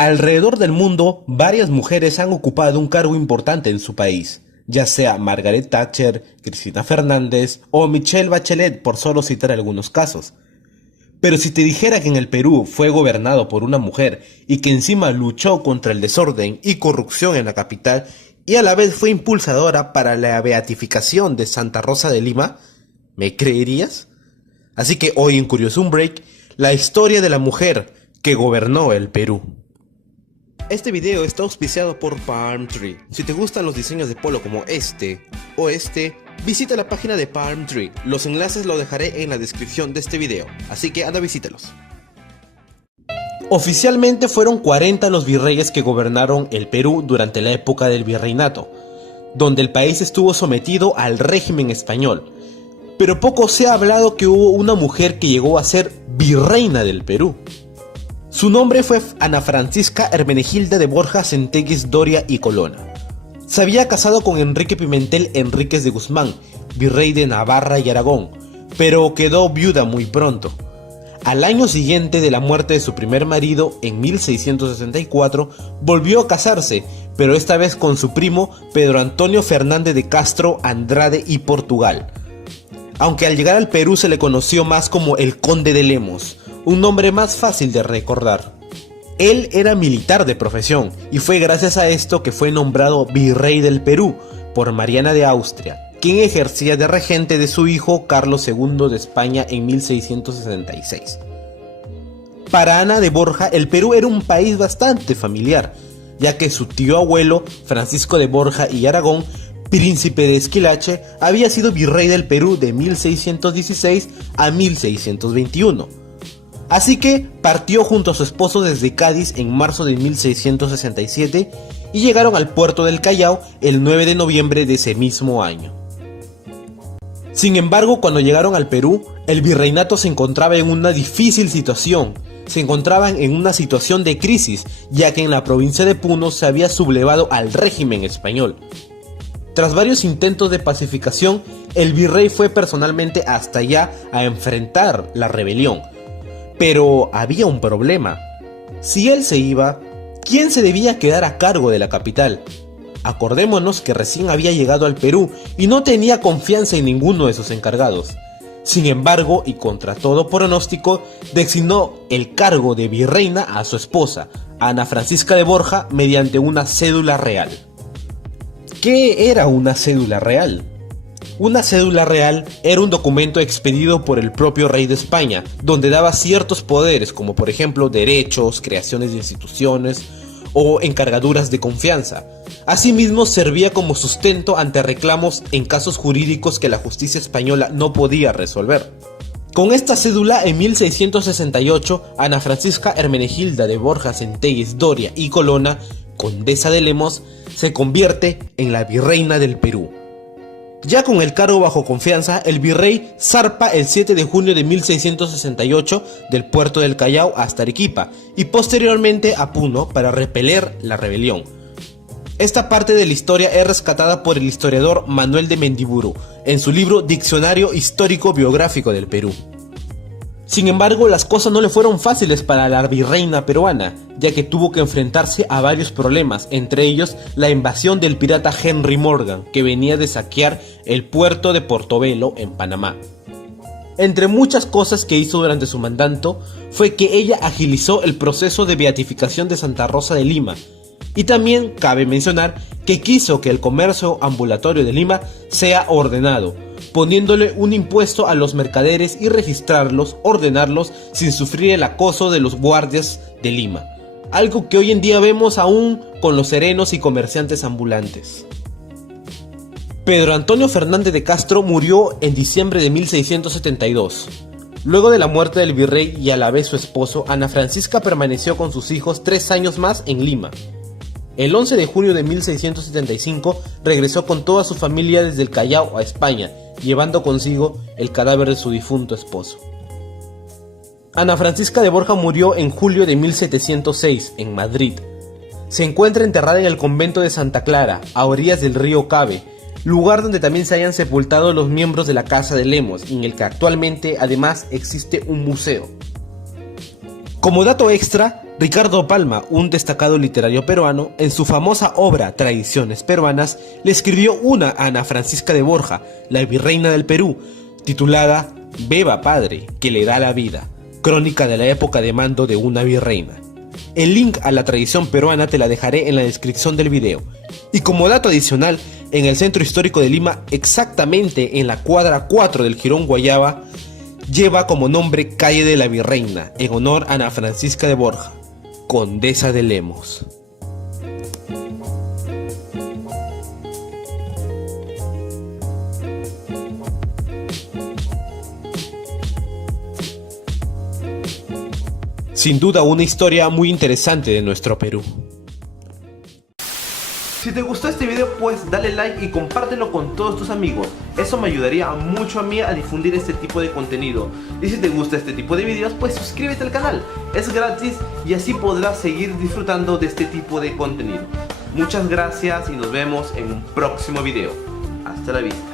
Alrededor del mundo, varias mujeres han ocupado un cargo importante en su país, ya sea Margaret Thatcher, Cristina Fernández o Michelle Bachelet, por solo citar algunos casos. Pero si te dijera que en el Perú fue gobernado por una mujer y que encima luchó contra el desorden y corrupción en la capital y a la vez fue impulsadora para la beatificación de Santa Rosa de Lima, ¿me creerías? Así que hoy en Curiosum Break, la historia de la mujer que gobernó el Perú. Este video está auspiciado por Palm Tree. Si te gustan los diseños de polo como este o este, visita la página de Palm Tree. Los enlaces los dejaré en la descripción de este video, así que anda, visítalos. Oficialmente fueron 40 los virreyes que gobernaron el Perú durante la época del virreinato, donde el país estuvo sometido al régimen español. Pero poco se ha hablado que hubo una mujer que llegó a ser virreina del Perú. Su nombre fue Ana Francisca Hermenegilda de Borja Centelles Doria y Colonna. Se había casado con Enrique Pimentel Enríquez de Guzmán, virrey de Navarra y Aragón, pero quedó viuda muy pronto. Al año siguiente de la muerte de su primer marido, en 1664, volvió a casarse, pero esta vez con su primo Pedro Antonio Fernández de Castro Andrade y Portugal. Aunque al llegar al Perú se le conoció más como el Conde de Lemos, un nombre más fácil de recordar. Él era militar de profesión y fue gracias a esto que fue nombrado virrey del Perú por Mariana de Austria, quien ejercía de regente de su hijo Carlos II de España en 1666. Para Ana de Borja, el Perú era un país bastante familiar, ya que su tío abuelo, Francisco de Borja y Aragón, príncipe de Esquilache, había sido virrey del Perú de 1616 a 1621. Así que partió junto a su esposo desde Cádiz en marzo de 1667 y llegaron al puerto del Callao el 9 de noviembre de ese mismo año. Sin embargo, cuando llegaron al Perú, el virreinato se encontraba en una difícil situación. Se encontraban en una situación de crisis, ya que en la provincia de Puno se había sublevado al régimen español. Tras varios intentos de pacificación, el virrey fue personalmente hasta allá a enfrentar la rebelión. Pero había un problema. Si él se iba, ¿quién se debía quedar a cargo de la capital? Acordémonos que recién había llegado al Perú y no tenía confianza en ninguno de sus encargados. Sin embargo, y contra todo pronóstico, designó el cargo de virreina a su esposa, Ana Francisca de Borja, mediante una cédula real. ¿Qué era una cédula real? Una cédula real era un documento expedido por el propio rey de España, donde daba ciertos poderes, como por ejemplo derechos, creaciones de instituciones o encargaduras de confianza. Asimismo, servía como sustento ante reclamos en casos jurídicos que la justicia española no podía resolver. Con esta cédula, en 1668, Ana Francisca Hermenegilda de Borja Centelles Doria y Colonna, condesa de Lemos, se convierte en la virreina del Perú. Ya con el cargo bajo confianza, el virrey zarpa el 7 de junio de 1668 del puerto del Callao hasta Arequipa y posteriormente a Puno para repeler la rebelión. Esta parte de la historia es rescatada por el historiador Manuel de Mendiburu en su libro Diccionario Histórico Biográfico del Perú. Sin embargo, las cosas no le fueron fáciles para la virreina peruana, ya que tuvo que enfrentarse a varios problemas, entre ellos la invasión del pirata Henry Morgan, que venía de saquear el puerto de Portobelo en Panamá. Entre muchas cosas que hizo durante su mandato, fue que ella agilizó el proceso de beatificación de Santa Rosa de Lima, y también cabe mencionar que quiso que el comercio ambulatorio de Lima sea ordenado, poniéndole un impuesto a los mercaderes y registrarlos, ordenarlos sin sufrir el acoso de los guardias de Lima, algo que hoy en día vemos aún con los serenos y comerciantes ambulantes. Pedro Antonio Fernández de Castro murió en diciembre de 1672. Luego de la muerte del virrey y a la vez su esposo, Ana Francisca permaneció con sus hijos 3 años más en Lima. El 11 de junio de 1675 regresó con toda su familia desde el Callao a España, llevando consigo el cadáver de su difunto esposo. Ana Francisca de Borja murió en julio de 1706 en Madrid. Se encuentra enterrada en el convento de Santa Clara, a orillas del río Cabe, lugar donde también se hayan sepultado los miembros de la Casa de Lemos, en el que actualmente además existe un museo. Como dato extra, Ricardo Palma, un destacado literario peruano, en su famosa obra Tradiciones Peruanas, le escribió una a Ana Francisca de Borja, la virreina del Perú, titulada Beba Padre, que le da la vida, crónica de la época de mando de una virreina. El link a la tradición peruana te la dejaré en la descripción del video. Y como dato adicional, en el centro histórico de Lima, exactamente en la cuadra 4 del Jirón Guayaba, lleva como nombre Calle de la Virreina, en honor a Ana Francisca de Borja, condesa de Lemos. Sin duda una historia muy interesante de nuestro Perú. Si te gustó este video, pues dale like y compártelo con todos tus amigos. Eso me ayudaría mucho a mí a difundir este tipo de contenido. Y si te gusta este tipo de videos, pues suscríbete al canal. Es gratis y así podrás seguir disfrutando de este tipo de contenido. Muchas gracias y nos vemos en un próximo video. Hasta la vista.